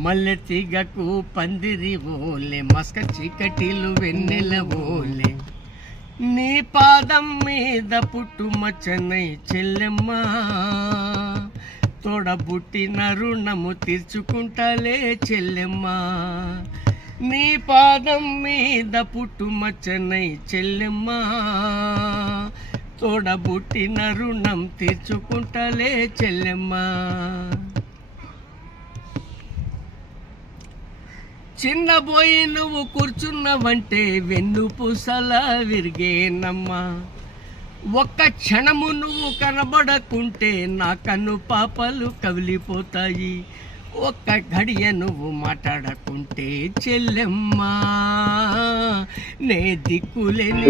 మల్లె తీగకు పందిరి ఓలే మస్క చీకటిలు వెన్నెల ఓలే నీ పాదం మీద పుట్టుమచ్చనై చెల్లెమ్మ తోడబుట్టిన రుణము తీర్చుకుంటలే చెల్లెమ్మ నీ పాదం మీద పుట్టుమచ్చనై చెల్లెమ్మ తోడబుట్టిన రుణం తీర్చుకుంటలే చెల్లెమ్మ చిన్నబోయి నువ్వు కూర్చున్నవంటే వెన్ను పూసల విరిగేనమ్మా ఒక్క క్షణము నువ్వు కనబడకుంటే నా కన్ను పాపలు కవిలిపోతాయి ఒక్క గడియ నువ్వు మాట్లాడకుంటే చెల్లెమ్మా నే దిక్కులేని